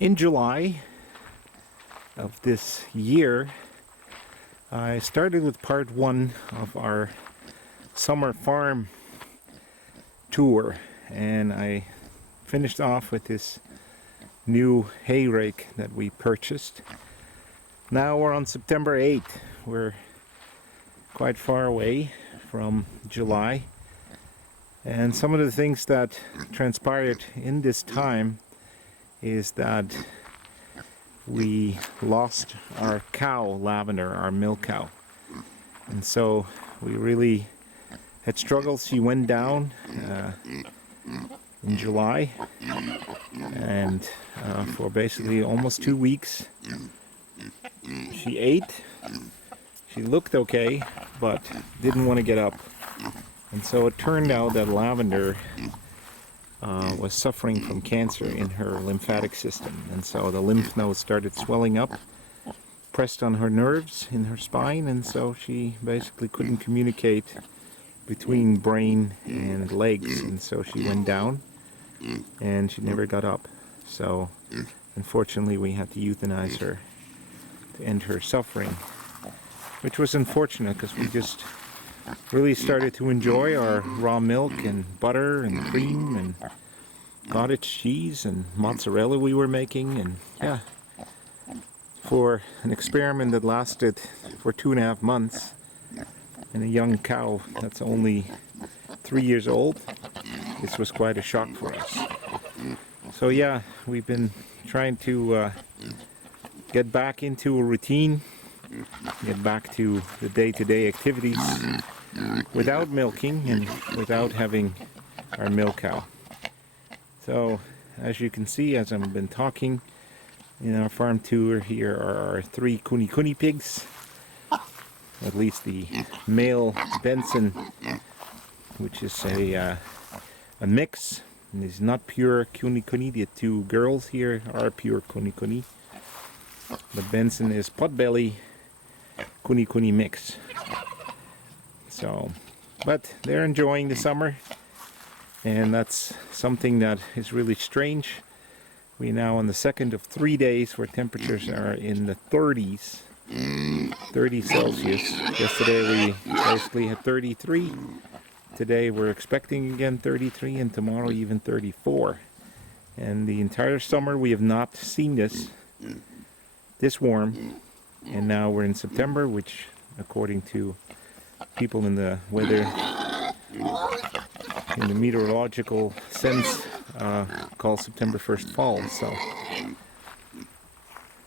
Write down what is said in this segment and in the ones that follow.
In July of this year, I started with part one of our summer farm tour, and I finished off with this new hay rake that we purchased. Now we're on September 8th. We're quite far away from July, and some of the things that transpired in this time is that we lost our cow, Lavender, our milk cow. And so we really had struggles. She went down in July, and for basically almost 2 weeks she ate. She looked okay, but didn't want to get up. And so it turned out that Lavender was suffering from cancer in her lymphatic system, and so the lymph nodes started swelling up, pressed on her nerves in her spine, and so she basically couldn't communicate between brain and legs, and so she went down and she never got up. So unfortunately we had to euthanize her to end her suffering, which was unfortunate because we just really started to enjoy our raw milk and butter and cream and cottage cheese and mozzarella we were making. And yeah, for an experiment that lasted for 2.5 months and a young cow that's only 3 years old, this was quite a shock for us. So yeah, we've been trying to get back into a routine, get back to the day-to-day activities without milking and without having our milk cow. So as you can see, as I've been talking, in our farm tour, here are our 3 kuni pigs. At least the male Benson, which is a mix. And he's not pure kuni. The 2 girls here are pure kuni. The Benson is potbelly kuni mix. So, but they're enjoying the summer, and that's something that is really strange. We're now on the second of 3 days where temperatures are in the 30s, 30 Celsius. Yesterday we basically had 33. Today we're expecting again 33, and tomorrow even 34. And the entire summer we have not seen this warm. And now we're in September, which according to people in the weather, in the meteorological sense, call September 1st fall.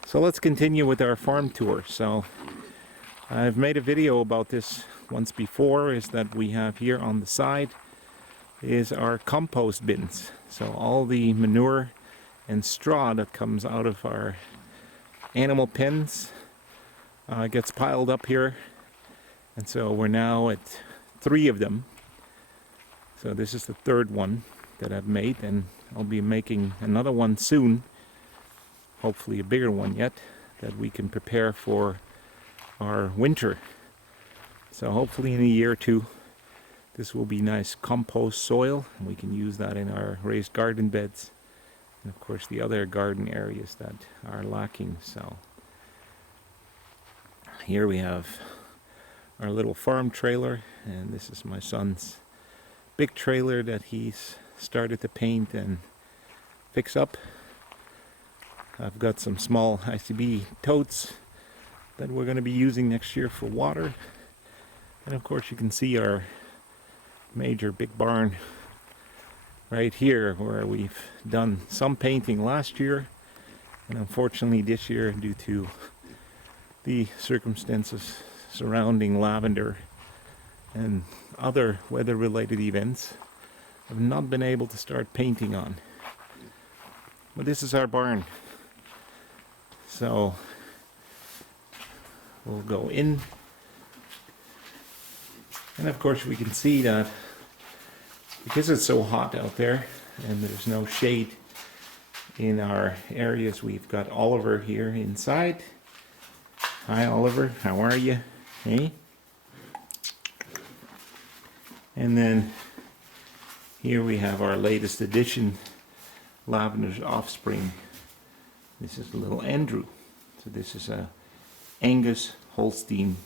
So let's continue with our farm tour. So I've made a video about this once before, is that we have here on the side is our compost bins. So all the manure and straw that comes out of our animal pens gets piled up here. And so we're now at 3 of them. So this is the 3rd one that I've made, and I'll be making another one soon. Hopefully a bigger one yet, that we can prepare for our winter. So hopefully in a year or 2, this will be nice compost soil, and we can use that in our raised garden beds, and of course the other garden areas that are lacking. So here we have our little farm trailer, and this is my son's big trailer that he's started to paint and fix up. I've got some small ICB totes that we're going to be using next year for water. And of course you can see our major big barn right here, where we've done some painting last year, and unfortunately this year, due to the circumstances surrounding Lavender and other weather-related events, I've not been able to start painting on. But this is our barn. So we'll go in, and of course we can see that because it's so hot out there and there's no shade in our areas, we've got Oliver here inside. Hi Oliver, how are you? Hey? And then here we have our latest addition, Lavender's offspring, This is little Andrew. So this is a Angus Holstein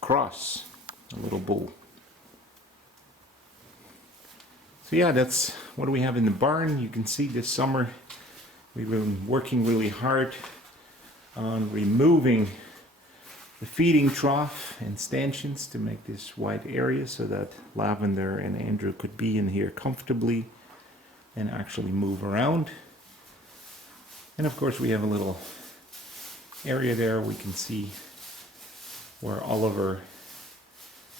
cross, a little bull. So yeah, that's what we have in the barn. You can see this summer we've been working really hard on removing the feeding trough and stanchions to make this wide area so that Lavender and Andrew could be in here comfortably and actually move around. And of course we have a little area there we can see where Oliver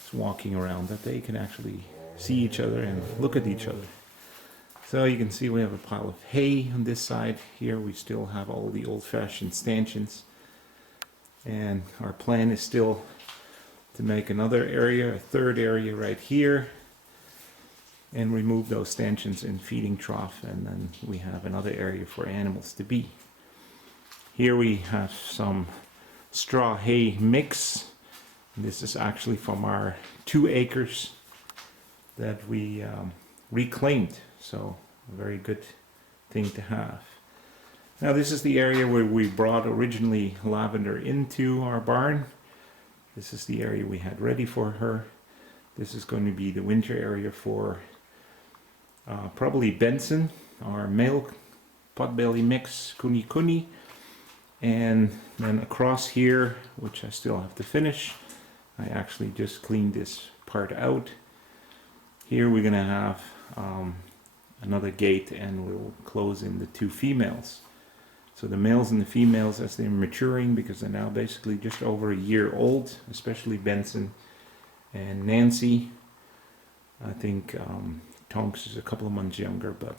is walking around, that they can actually see each other and look at each other. So you can see we have a pile of hay on this side. Here we still have all the old-fashioned stanchions. And our plan is still to make another area, a third area right here, and remove those stanchions and feeding trough, and then we have another area for animals to be. Here we have some straw hay mix. This is actually from our 2 acres that we reclaimed, so a very good thing to have. Now this is the area where we brought originally Lavender into our barn. This is the area we had ready for her. This is going to be the winter area for probably Benson, our male potbelly mix, Kuni Kuni. And then across here, which I still have to finish, I actually just cleaned this part out. Here we're going to have another gate, and we'll close in the 2 females. So the males and the females, as they're maturing, because they're now basically just over a year old, especially Benson and Nancy. I think Tonks is a couple of months younger, but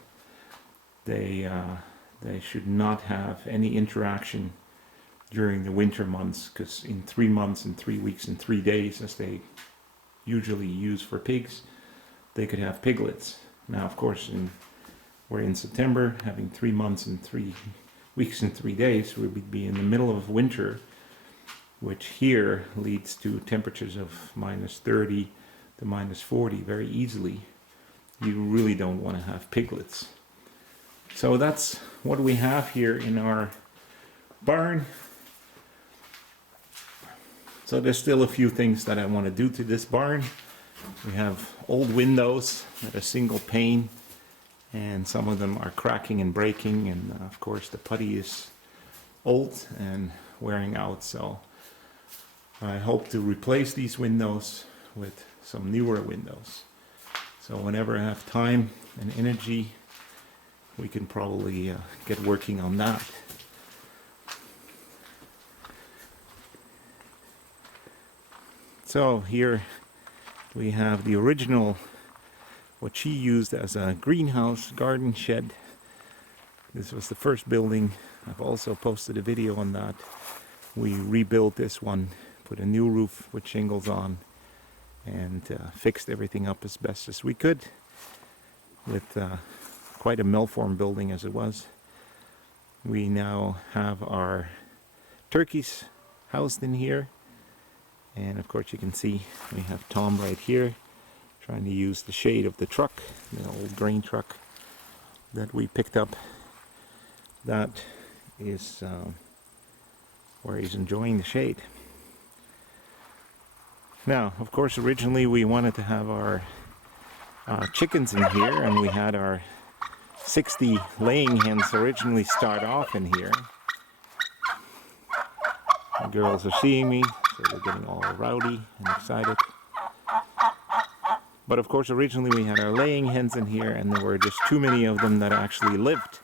they should not have any interaction during the winter months, because in 3 months and 3 weeks and 3 days, as they usually use for pigs, they could have piglets. Now of course we're in September, having 3 months and 3 weeks and 3 days, we would be in the middle of winter, which here leads to temperatures of -30 to -40 very easily. You really don't want to have piglets. So that's what we have here in our barn. So there's still a few things that I want to do to this barn. We have old windows that are single pane, and some of them are cracking and breaking, and of course the putty is old and wearing out, so I hope to replace these windows with some newer windows. So whenever I have time and energy, we can probably get working on that. So here we have the original, what she used as a greenhouse garden shed. This was the first building. I've also posted a video on that. We rebuilt this one, put a new roof with shingles on, and fixed everything up as best as we could, with quite a malformed building as it was. We now have our turkeys housed in here, and of course you can see we have Tom right here trying to use the shade of the truck, the old grain truck that we picked up. That is where he's enjoying the shade. Now, of course, originally we wanted to have our chickens in here, and we had our 60 laying hens originally start off in here. The girls are seeing me, so they're getting all rowdy and excited. But of course, originally we had our laying hens in here, and there were just too many of them that actually lived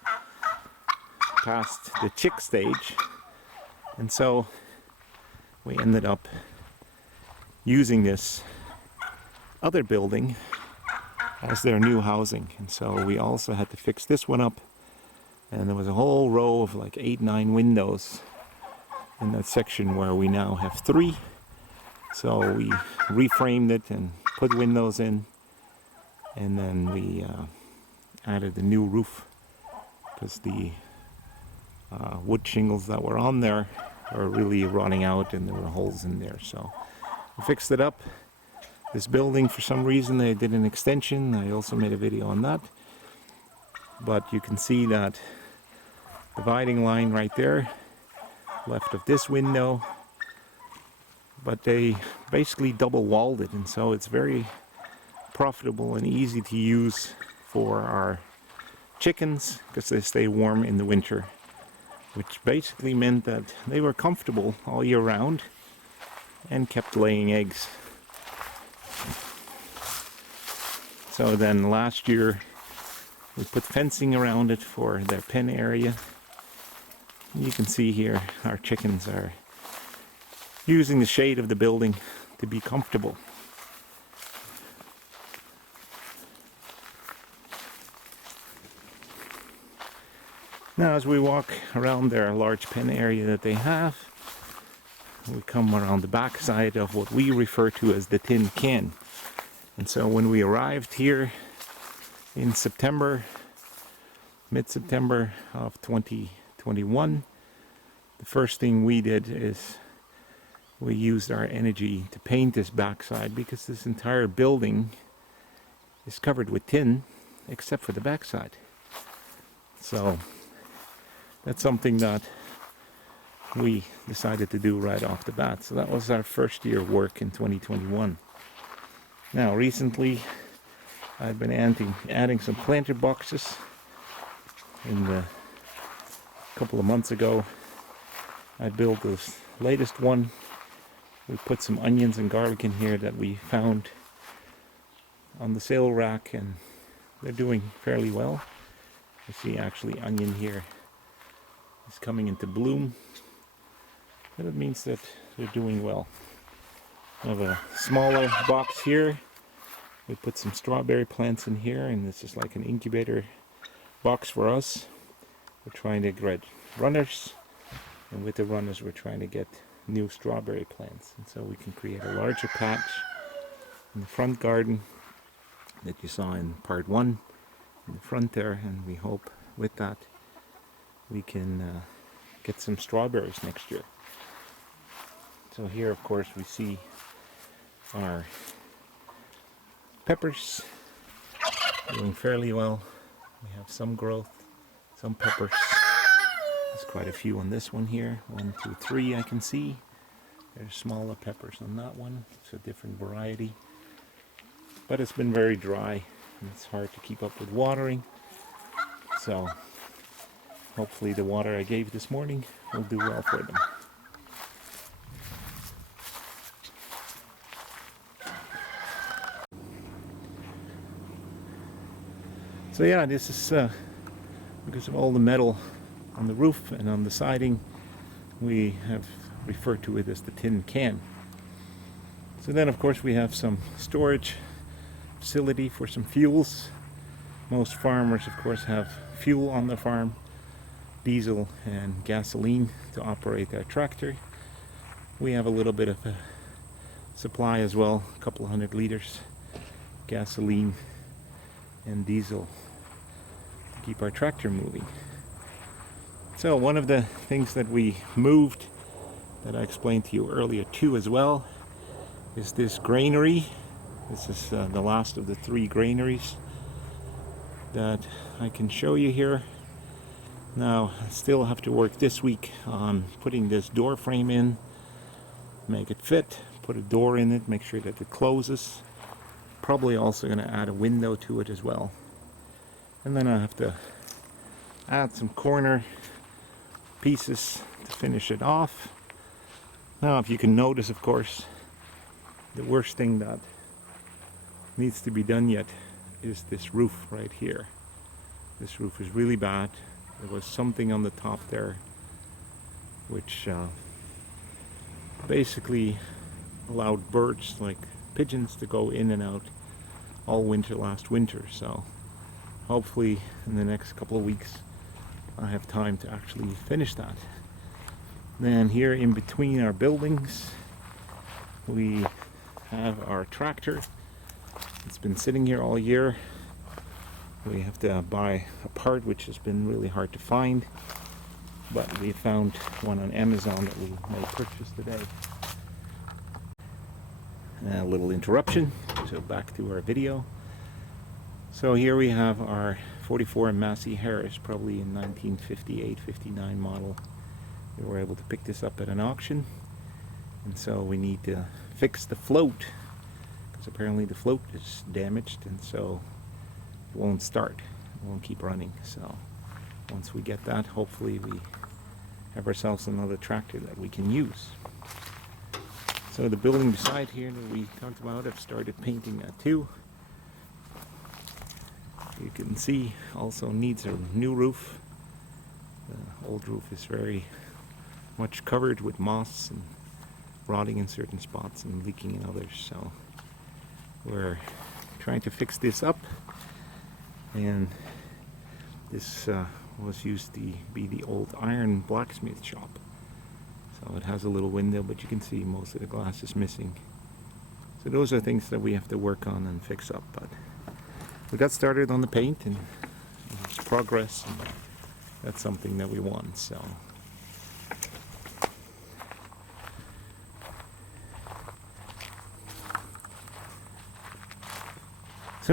past the chick stage. And so we ended up using this other building as their new housing. And so we also had to fix this one up, and there was a whole row of like 8-9 windows in that section where we now have 3. So we reframed it and put windows in, and then we added a new roof, because the wood shingles that were on there were really running out and there were holes in there. So we fixed it up. This building, for some reason, they did an extension. I also made a video on that. But you can see that dividing line right there, left of this window. But they basically double walled it, and so it's very profitable and easy to use for our chickens because they stay warm in the winter, which basically meant that they were comfortable all year round and kept laying eggs. So then last year we put fencing around it for their pen area. You can see here our chickens are using the shade of the building to be comfortable. Now as we walk around their large pen area that they have, we come around the back side of what we refer to as the tin can. And so when we arrived here in September, mid-September of 2021, the first thing we did is we used our energy to paint this backside, because this entire building is covered with tin except for the backside. So that's something that we decided to do right off the bat. So that was our first year work in 2021. Now recently I've been adding some planter boxes. A couple of months ago I built this latest one. We put some onions and garlic in here that we found on the sale rack, and they're doing fairly well. You see actually onion here is coming into bloom, and it means that they're doing well. I have a smaller box here. We put some strawberry plants in here, and this is like an incubator box for us. We're trying to get runners, and with the runners we're trying to get new strawberry plants, and so we can create a larger patch in the front garden that you saw in part 1 in the front there, and we hope with that we can get some strawberries next year. So here of course we see our peppers doing fairly well. We have some growth, some peppers. There's quite a few on this one here. 1, 2, 3 I can see. There's smaller peppers on that one. It's a different variety. But it's been very dry and it's hard to keep up with watering. So hopefully the water I gave this morning will do well for them. So yeah, this is because of all the metal on the roof and on the siding, we have referred to it as the tin can. So then of course we have some storage facility for some fuels. Most farmers of course have fuel on the farm, diesel and gasoline to operate their tractor. We have a little bit of a supply as well, a couple of 100 liters gasoline and diesel to keep our tractor moving. So one of the things that we moved that I explained to you earlier too as well is this granary. This is the last of the 3 granaries that I can show you here. Now I still have to work this week on putting this door frame in, make it fit, put a door in it, make sure that it closes. Probably also going to add a window to it as well. And then I have to add some corner pieces to finish it off. Now if you can notice, of course, the worst thing that needs to be done yet is this roof right here. This roof is really bad. There was something on the top there which basically allowed birds like pigeons to go in and out all winter last winter. So hopefully in the next couple of weeks I have time to actually finish that. Then here in between our buildings we have our tractor. It's been sitting here all year. We have to buy a part which has been really hard to find, but we found one on Amazon that we may purchase today. A little interruption, so back to our video. So here we have our 44 Massey Harris, probably in 1958-59 model. We were able to pick this up at an auction, and so we need to fix the float, because apparently the float is damaged, and so it won't start, it won't keep running. So once we get that, hopefully we have ourselves another tractor that we can use. So the building beside here that we talked about, I've started painting that too. You can see also needs a new roof. The old roof is very much covered with moss and rotting in certain spots and leaking in others. So we're trying to fix this up, and this was used to be the old iron blacksmith shop. So it has a little window, but you can see most of the glass is missing. So those are things that we have to work on and fix up. But we got started on the paint, and it's progress, and that's something that we want. So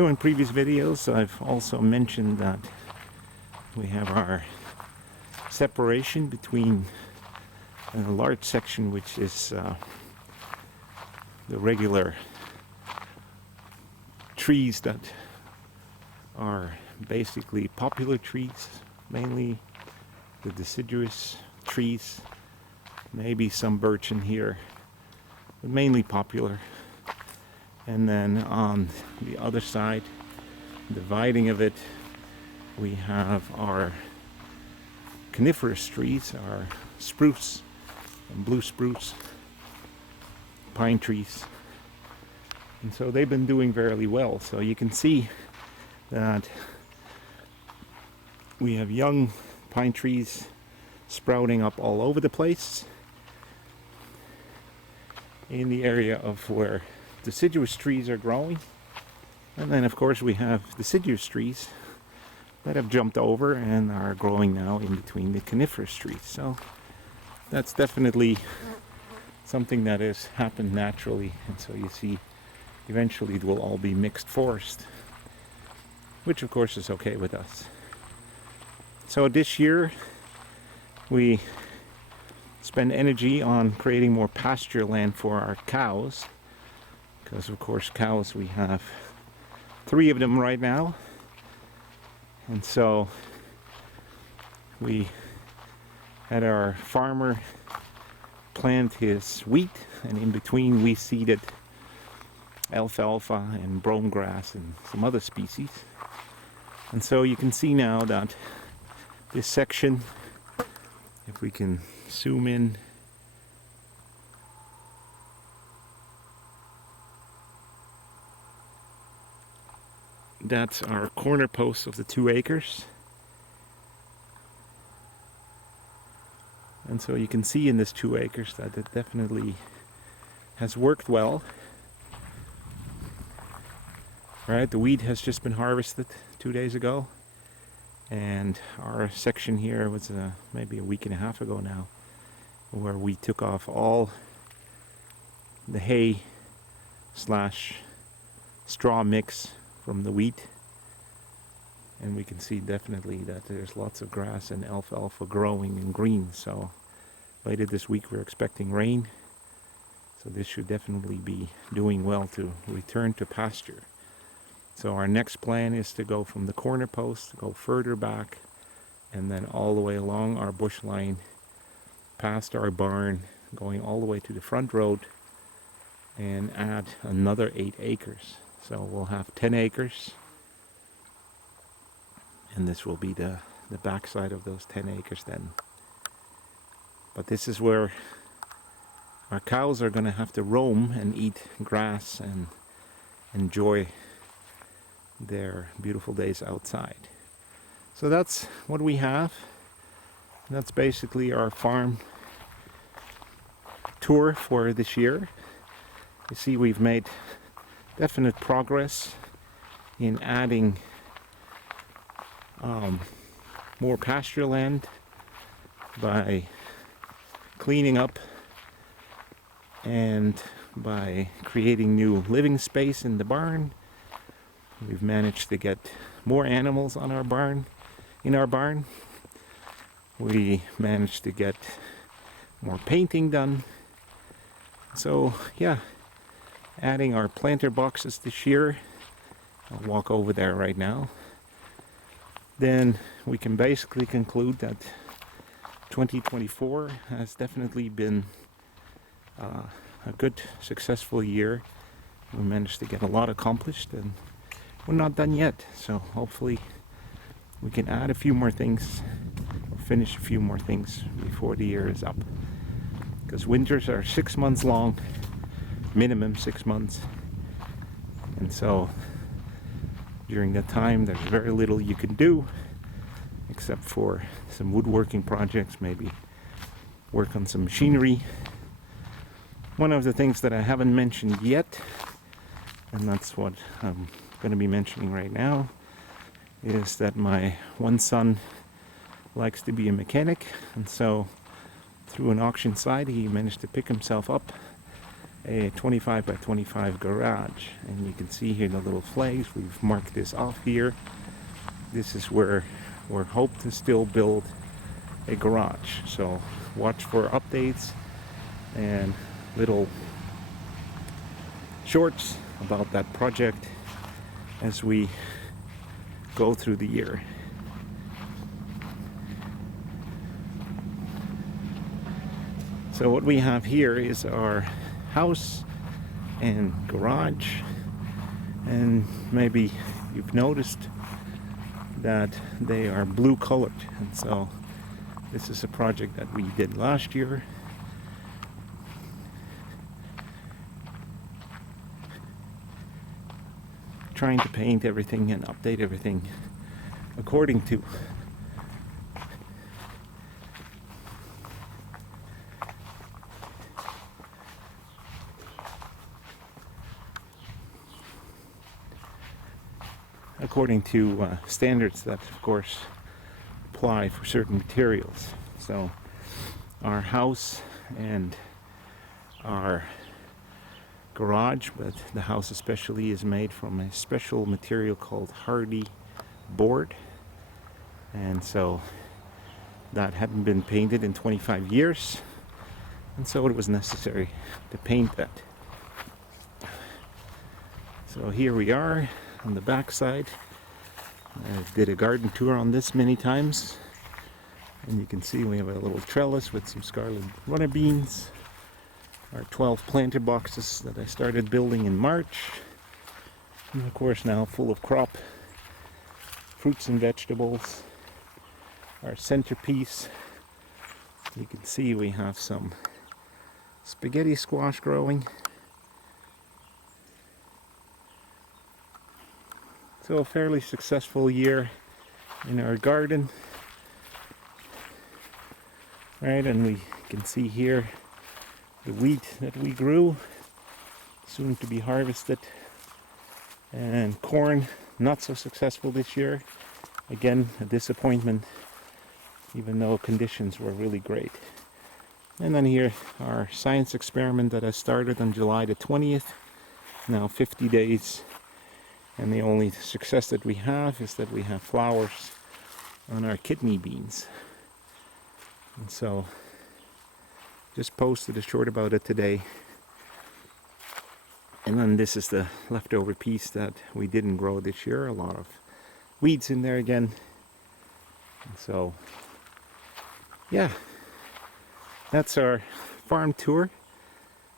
in previous videos I've also mentioned that we have our separation between a large section, which is the regular trees that are basically popular trees, mainly the deciduous trees, maybe some birch in here, but mainly popular. And then on the other side, dividing of it, we have our coniferous trees, our spruce and blue spruce, pine trees. And so they've been doing fairly well. So you can see that we have young pine trees sprouting up all over the place in the area of where deciduous trees are growing. And then of course we have deciduous trees that have jumped over and are growing now in between the coniferous trees. So that's definitely something that has happened naturally, and so you see eventually it will all be mixed forest, which of course is okay with us. So this year we spend energy on creating more pasture land for our cows, because of course cows, we have 3 of them right now, and so we had our farmer plant his wheat, and in between we seeded alfalfa and brome grass and some other species. And so you can see now that this section, if we can zoom in, that's our corner post of the 2 acres. And so you can see in this 2 acres that it definitely has worked well. Right, the wheat has just been harvested 2 days ago, and our section here was maybe a week and a half ago now, where we took off all the hay slash straw mix from the wheat, and we can see definitely that there's lots of grass and alfalfa growing in green. So later this week we're expecting rain, so this should definitely be doing well to return to pasture. So our next plan is to go from the corner post, go further back, and then all the way along our bush line, past our barn, going all the way to the front road, and add another 8 acres. So we'll have 10 acres, and this will be the backside of those 10 acres then. But this is where our cows are going to have to roam and eat grass and enjoy their beautiful days outside. So that's what we have. That's basically our farm tour for this year. You see we've made definite progress in adding more pasture land by cleaning up and by creating new living space in the barn. We've managed to get more animals on our barn, in our barn. We managed to get more painting done. So yeah, adding our planter boxes this year. I'll walk over there right now. Then we can basically conclude that 2024 has definitely been a good, successful year. We managed to get a lot accomplished, and we're not done yet. So hopefully we can add a few more things, or finish a few more things before the year is up. Because winters are 6 months long, minimum 6 months. And so during that time there's very little you can do except for some woodworking projects, maybe work on some machinery. One of the things that I haven't mentioned yet, and that's what I'm going to be mentioning right now, is that my one son likes to be a mechanic, and so through an auction site he managed to pick himself up a 25 by 25 garage. And you can see here the little flags. We've marked this off here. This is where we're hope to still build a garage, so watch for updates and little shorts about that project as we go through the year. So what we have here is our house and garage, and maybe you've noticed that they are blue colored, and so this is a project that we did last year. Trying to paint everything and update everything according to standards that of course apply for certain materials. So our house and our garage, but the house especially, is made from a special material called hardy board, and so that hadn't been painted in 25 years, and so it was necessary to paint that. So here we are on the back side. I did a garden tour on this many times, and you can see we have a little trellis with some scarlet runner beans, our 12 planter boxes that I started building in March, and of course now full of crop, fruits and vegetables. Our centerpiece, you can see we have some spaghetti squash growing. So a fairly successful year in our garden. Right, and we can see here the wheat that we grew, soon to be harvested, and corn, not so successful this year. Again, a disappointment, even though conditions were really great. And then here our science experiment that I started on July the 20th, now 50 days. And the only success that we have is that we have flowers on our kidney beans. And so, just posted a short about it today. And then this is the leftover piece that we didn't grow this year. A lot of weeds in there again. And so, yeah, that's our farm tour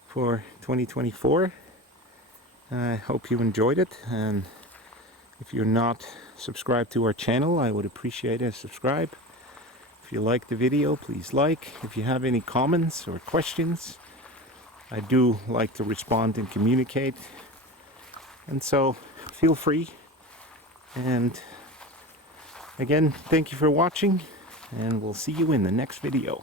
for 2024. I hope you enjoyed it, and if you're not subscribed to our channel, I would appreciate a subscribe. If you like the video, please like. If you have any comments or questions, I do like to respond and communicate, and so feel free. And again, thank you for watching, and we'll see you in the next video.